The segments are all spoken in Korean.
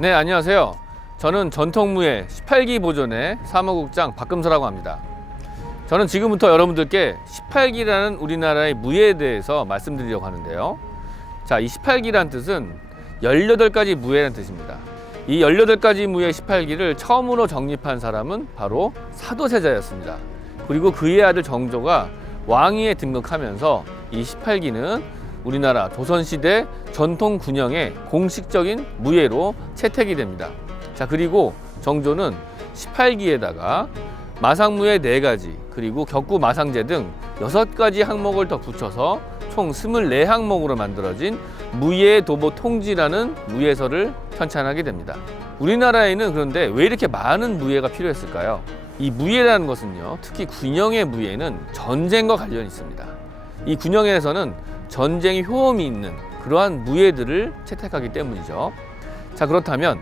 네, 안녕하세요. 저는 전통무예 18기 보존의 사무국장 박금서라고 합니다. 저는 지금부터 여러분들께 18기라는 우리나라의 무예에 대해서 말씀드리려고 하는데요. 자, 이 18기란 뜻은 18가지 무예라는 뜻입니다. 이 18가지 무예 18기를 처음으로 정립한 사람은 바로 사도세자였습니다. 그리고 그의 아들 정조가 왕위에 등극하면서 이 18기는 우리나라 조선시대 전통 군영의 공식적인 무예로 채택이 됩니다. 자, 그리고 정조는 18기에다가 마상무예 4가지, 그리고 격구 마상제 등 6가지 항목을 더 붙여서 총 24항목으로 만들어진 무예도보 통지라는 무예서를 편찬하게 됩니다. 우리나라에는 그런데 왜 이렇게 많은 무예가 필요했을까요? 이 무예라는 것은요, 특히 군영의 무예는 전쟁과 관련이 있습니다. 이 군영에서는 전쟁의 효험이 있는 그러한 무예들을 채택하기 때문이죠. 자, 그렇다면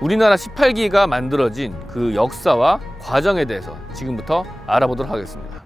우리나라 18기가 만들어진 그 역사와 과정에 대해서 지금부터 알아보도록 하겠습니다.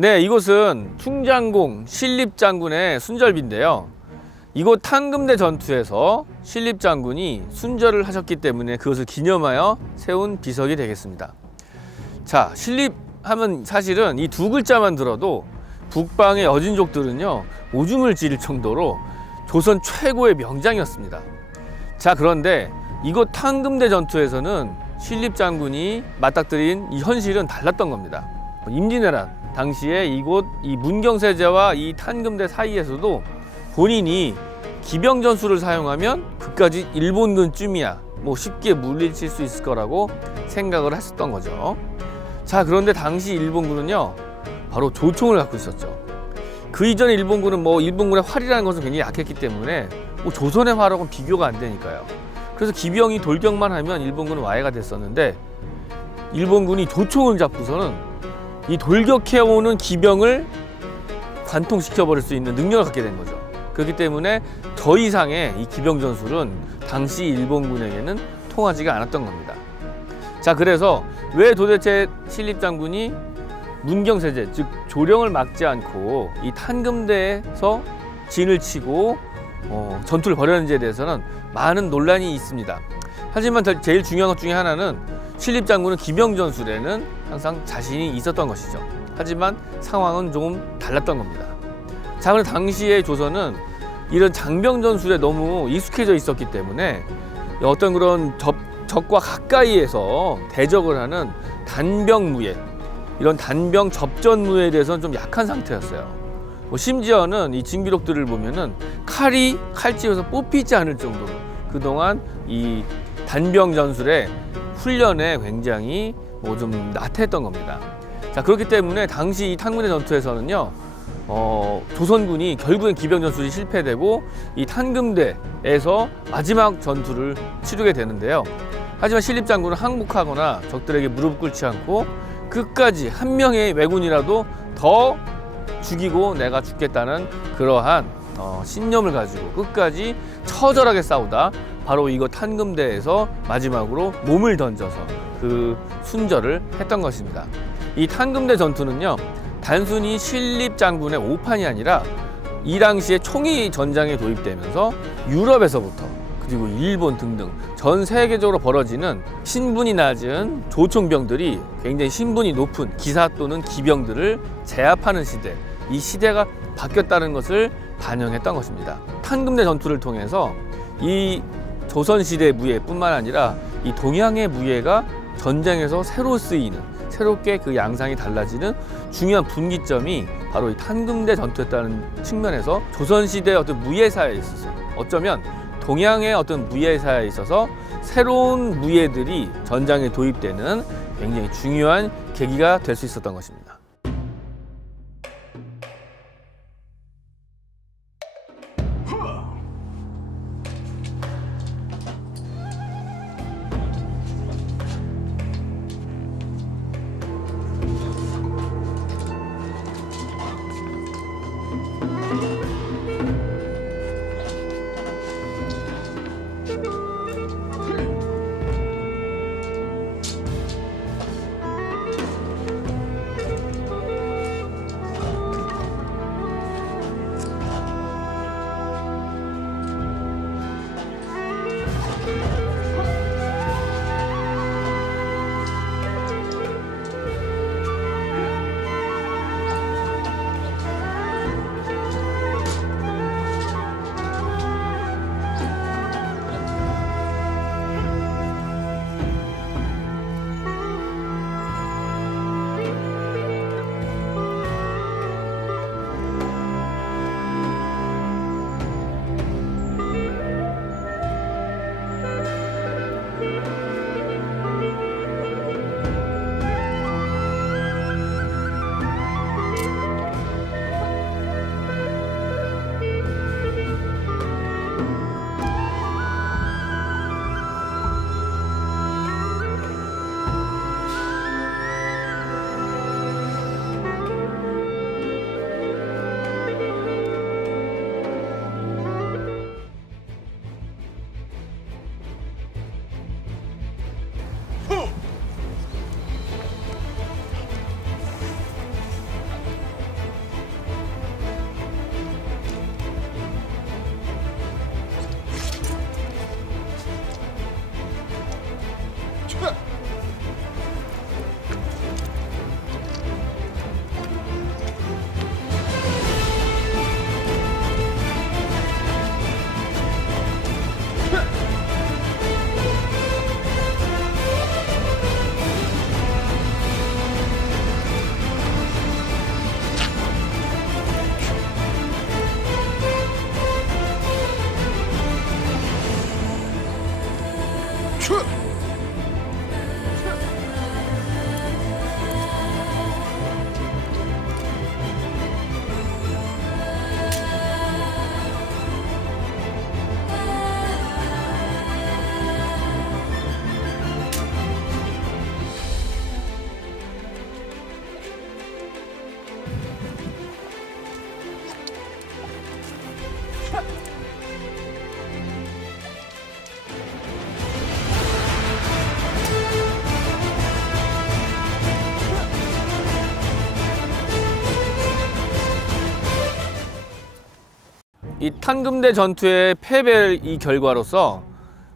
네, 이곳은 충장공 신립장군의 순절비인데요. 이곳 탄금대 전투에서 신립장군이 순절을 하셨기 때문에 그것을 기념하여 세운 비석이 되겠습니다. 자, 신립하면 사실은 이 두 글자만 들어도 북방의 여진족들은요 오줌을 지릴 정도로 조선 최고의 명장이었습니다. 자, 그런데 이곳 탄금대 전투에서는 신립장군이 맞닥뜨린 이 현실은 달랐던 겁니다. 임진왜란 당시에 이곳 이 문경세제와 이 탄금대 사이에서도 본인이 기병전술을 사용하면 그까지 일본군쯤이야 뭐 쉽게 물리칠 수 있을 거라고 생각을 했었던 거죠. 자, 그런데 당시 일본군은요 바로 조총을 갖고 있었죠. 그 이전에 일본군은 뭐 일본군의 활이라는 것은 굉장히 약했기 때문에 뭐 조선의 활하고는 비교가 안 되니까요. 그래서 기병이 돌격만 하면 일본군은 와해가 됐었는데 일본군이 조총을 잡고서는 이 돌격해오는 기병을 관통시켜버릴 수 있는 능력을 갖게 된 거죠. 그렇기 때문에 더 이상의 이 기병 전술은 당시 일본군에게는 통하지가 않았던 겁니다. 자, 그래서 왜 도대체 신립장군이 문경세제, 즉 조령을 막지 않고 이 탄금대에서 진을 치고 전투를 벌였는지에 대해서는 많은 논란이 있습니다. 하지만 제일 중요한 것 중에 하나는 신립장군은 기병 전술에는 항상 자신이 있었던 것이죠. 하지만 상황은 조금 달랐던 겁니다. 자, 그런데 당시의 조선은 이런 장병 전술에 너무 익숙해져 있었기 때문에 어떤 그런 적과 가까이에서 대적을 하는 단병무예, 이런 단병 접전무예에 대해서는 좀 약한 상태였어요. 심지어는 이 징기록들을 보면은 칼이 칼집에서 뽑히지 않을 정도로 그동안 이 단병 전술의 훈련에 굉장히 좀 나태했던 겁니다. 자, 그렇기 때문에 당시 이 탄금대 전투에서는요 조선군이 결국엔 기병 전술이 실패되고 이 탄금대에서 마지막 전투를 치르게 되는데요. 하지만 신립장군은 항복하거나 적들에게 무릎 꿇지 않고 끝까지 한 명의 왜군이라도 더 죽이고 내가 죽겠다는 그러한 신념을 가지고 끝까지 처절하게 싸우다 바로 이거 탄금대에서 마지막으로 몸을 던져서 그 순절을 했던 것입니다. 이 탄금대 전투는요, 단순히 신립 장군의 오판이 아니라 이 당시에 총이 전장에 도입되면서 유럽에서부터 그리고 일본 등등 전 세계적으로 벌어지는 신분이 낮은 조총병들이 굉장히 신분이 높은 기사 또는 기병들을 제압하는 시대, 이 시대가 바뀌었다는 것을 반영했던 것입니다. 탄금대 전투를 통해서 이 조선시대 무예뿐만 아니라 이 동양의 무예가 전쟁에서 새로 쓰이는, 새롭게 그 양상이 달라지는 중요한 분기점이 바로 이 탄금대 전투였다는 측면에서 조선시대의 어떤 무예사에 있어서, 어쩌면 동양의 어떤 무예사에 있어서 새로운 무예들이 전장에 도입되는 굉장히 중요한 계기가 될 수 있었던 것입니다. 이 탄금대 전투의 패배 이 결과로서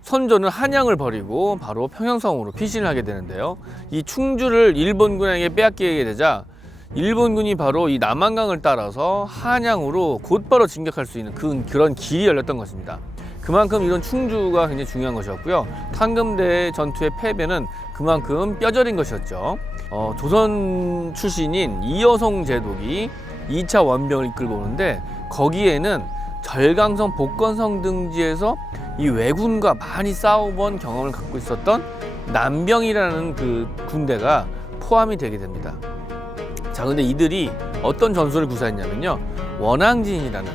선조는 한양을 버리고 바로 평양성으로 피신을 하게 되는데요. 이 충주를 일본군에게 빼앗기게 되자 일본군이 바로 이 남한강을 따라서 한양으로 곧바로 진격할 수 있는 그런 길이 열렸던 것입니다. 그만큼 이런 충주가 굉장히 중요한 것이었고요. 탄금대 전투의 패배는 그만큼 뼈저린 것이었죠. 조선 출신인 이여송 제독이 2차 원병을 이끌고 오는데 거기에는 절강성, 복건성 등지에서 이 왜군과 많이 싸워본 경험을 갖고 있었던 남병이라는 그 군대가 포함이 되게 됩니다. 자, 근데 이들이 어떤 전술을 구사했냐면요, 원항진이라는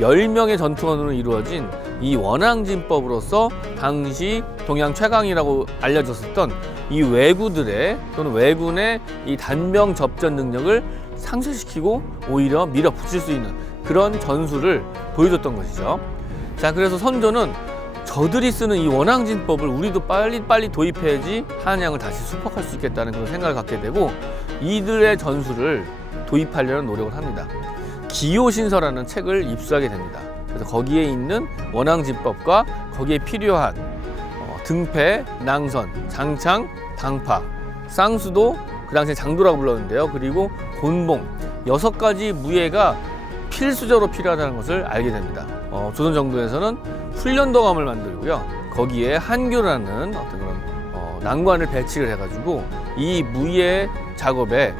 10명의 전투원으로 이루어진 이 원항진법으로서 당시 동양 최강이라고 알려졌었던 이 왜구들의 또는 왜군의 이 단병 접전 능력을 상쇄시키고 오히려 밀어붙일 수 있는 그런 전술을 보여줬던 것이죠. 자, 그래서 선조는 저들이 쓰는 이 원항진법을 우리도 빨리 도입해야지 한양을 다시 수복할 수 있겠다는 그런 생각을 갖게 되고, 이들의 전술을 도입하려는 노력을 합니다. 기요신서라는 책을 입수하게 됩니다. 그래서 거기에 있는 원앙지법과 거기에 필요한 등패, 낭선, 장창, 당파, 쌍수도 그 당시에 장도라고 불렀는데요. 그리고 곤봉 6가지 무예가 필수적으로 필요하다는 것을 알게 됩니다. 조선 정부에서는 훈련도감을 만들고요. 거기에 한교라는 어떤 그런 난관을 배치를 해가지고 이 무예 작업에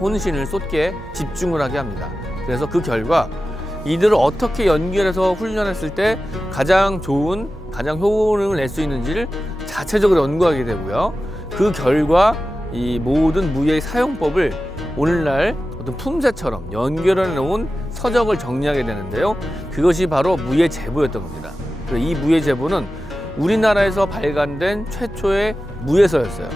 혼신을 쏟게 집중을 하게 합니다. 그래서 그 결과 이들을 어떻게 연결해서 훈련했을 때 가장 좋은, 가장 효능을 낼 수 있는지를 자체적으로 연구하게 되고요. 그 결과 이 모든 무예의 사용법을 오늘날 어떤 품새처럼 연결해 놓은 서적을 정리하게 되는데요. 그것이 바로 무예제보였던 겁니다. 이 무예제보는 우리나라에서 발간된 최초의 무예서였어요.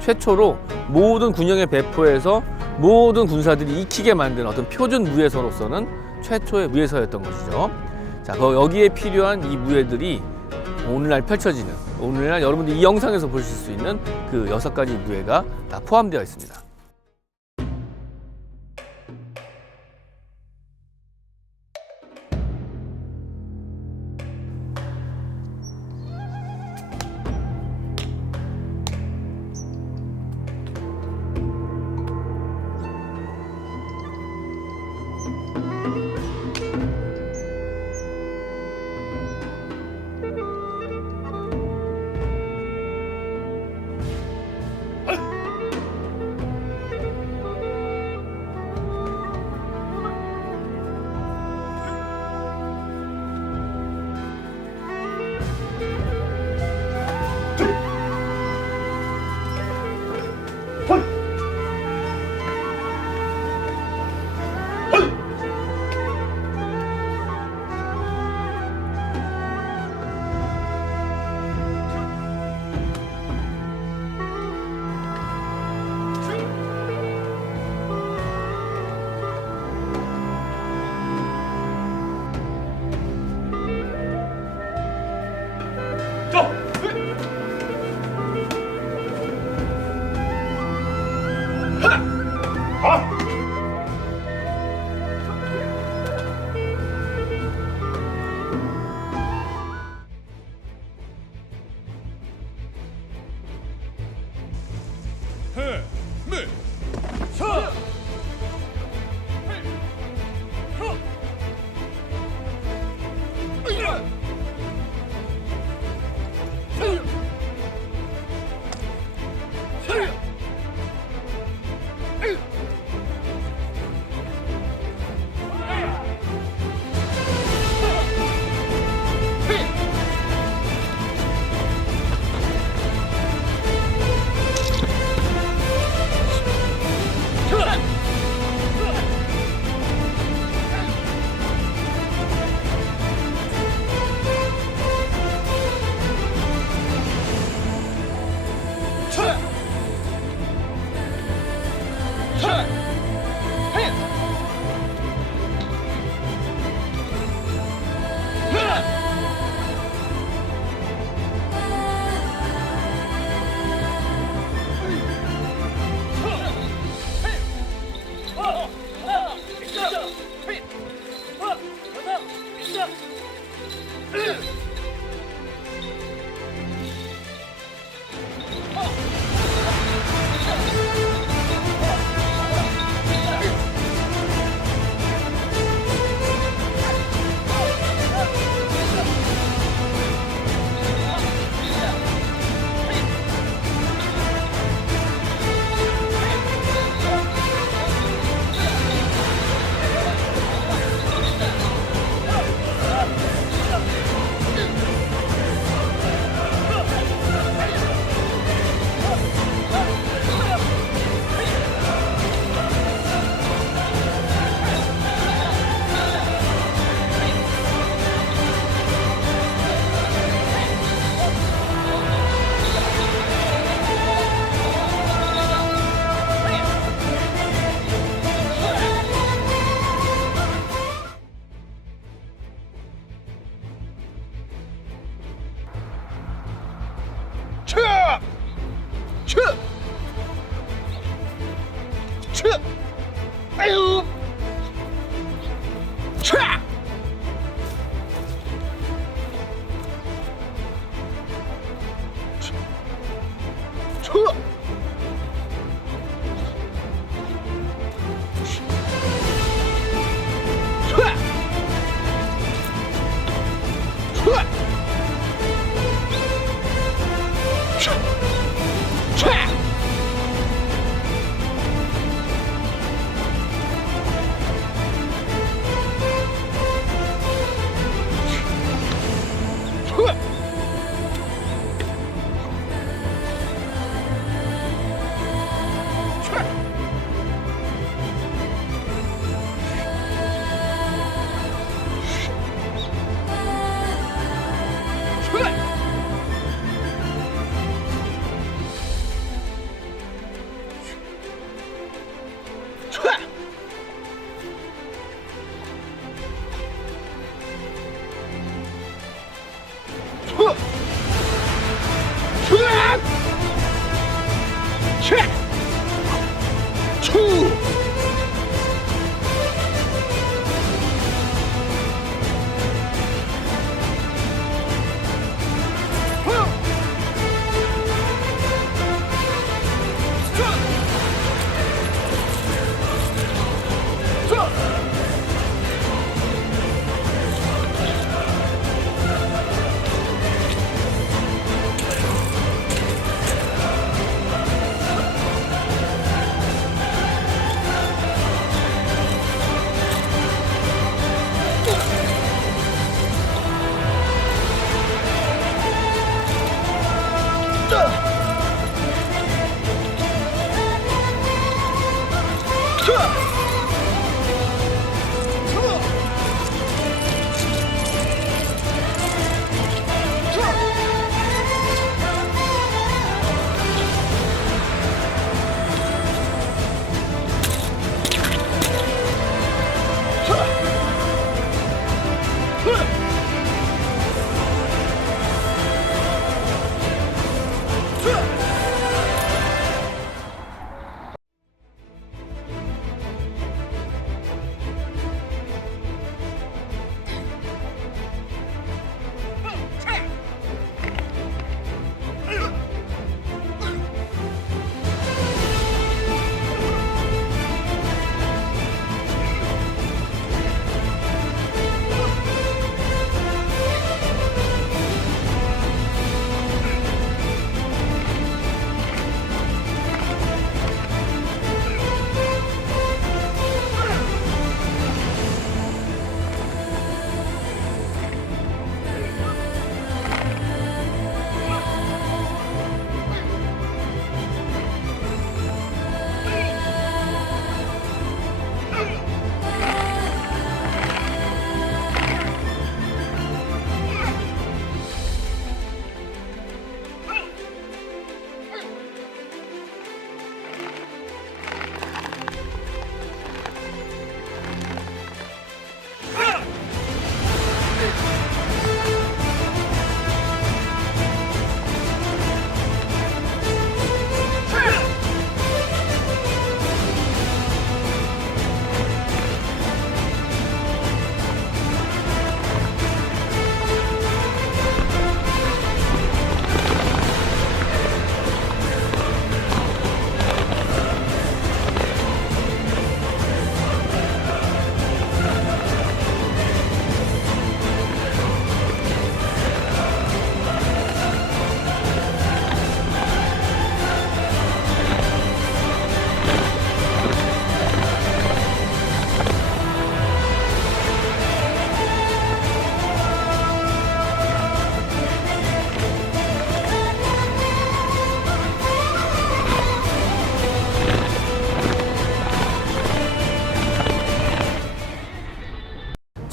최초로 모든 군영의 배포에서 모든 군사들이 익히게 만든 어떤 표준 무예서로서는 최초의 무예서였던 것이죠. 자, 여기에 필요한 이 무예들이 오늘날 펼쳐지는, 오늘날 여러분들이 이 영상에서 보실 수 있는 그 6가지 무예가 다 포함되어 있습니다. 아유. 차.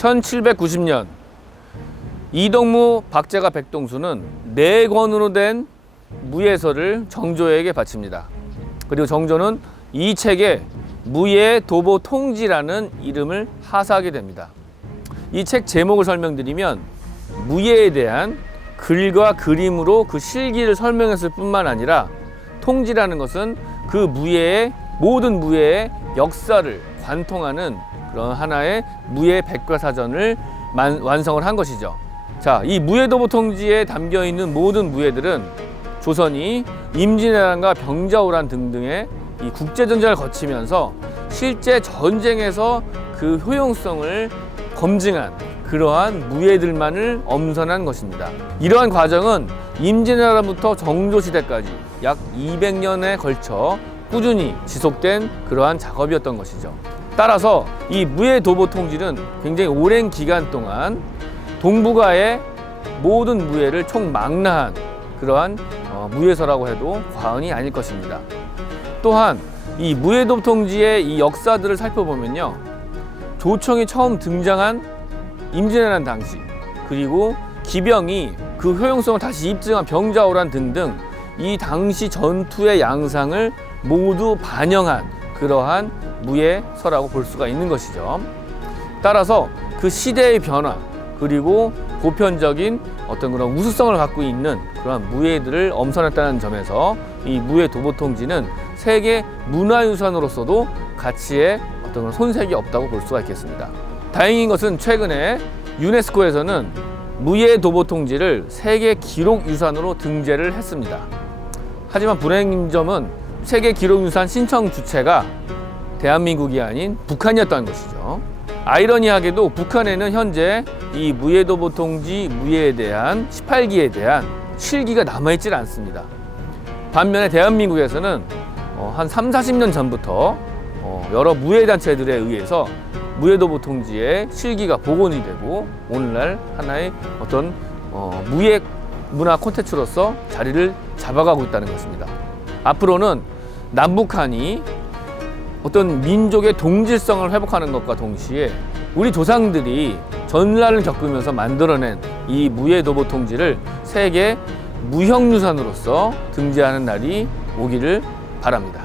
(1790년) 이동무, 박제가, 백동수는 4권으로 된 무예서를 정조에게 바칩니다. 그리고 정조는 이 책에 무예 도보 통지라는 이름을 하사하게 됩니다. 이 책 제목을 설명드리면, 무예에 대한 글과 그림으로 그 실기를 설명했을 뿐만 아니라 통지라는 것은 그 무예의 모든 무예의 역사를 관통하는 그런 하나의 무예 백과사전을 완성을 한 것이죠. 자, 이 무예도보통지에 담겨 있는 모든 무예들은 조선이 임진왜란과 병자호란 등등의 이 국제전쟁을 거치면서 실제 전쟁에서 그 효용성을 검증한 그러한 무예들만을 엄선한 것입니다. 이러한 과정은 임진왜란부터 정조시대까지 약 200년에 걸쳐 꾸준히 지속된 그러한 작업이었던 것이죠. 따라서 이 무예도보통지는 굉장히 오랜 기간 동안 동북아의 모든 무예를 총망라한 그러한 무예서라고 해도 과언이 아닐 것입니다. 또한 이 무예도보통지의 이 역사들을 살펴보면요, 조총이 처음 등장한 임진왜란 당시, 그리고 기병이 그 효용성을 다시 입증한 병자호란 등등 이 당시 전투의 양상을 모두 반영한 그러한 무예서라고 볼 수가 있는 것이죠. 따라서 그 시대의 변화, 그리고 보편적인 어떤 그런 우수성을 갖고 있는 그러한 무예들을 엄선했다는 점에서 이 무예도보통지는 세계 문화유산으로서도 가치에 어떤 그런 손색이 없다고 볼 수가 있겠습니다. 다행인 것은 최근에 유네스코에서는 무예도보통지를 세계 기록유산으로 등재를 했습니다. 하지만 불행인 점은 세계 기록유산 신청 주체가 대한민국이 아닌 북한이었다는 것이죠. 아이러니하게도 북한에는 현재 이 무예도보통지 무예에 대한 18기에 대한 실기가 남아있질 않습니다. 반면에 대한민국에서는 한 30-40년 전부터 여러 무예단체들에 의해서 무예도보통지의 실기가 복원이 되고 오늘날 하나의 어떤 무예 문화 콘텐츠로서 자리를 잡아가고 있다는 것입니다. 앞으로는 남북한이 어떤 민족의 동질성을 회복하는 것과 동시에 우리 조상들이 전란을 겪으면서 만들어낸 이 무예도보통지를 세계 무형유산으로서 등재하는 날이 오기를 바랍니다.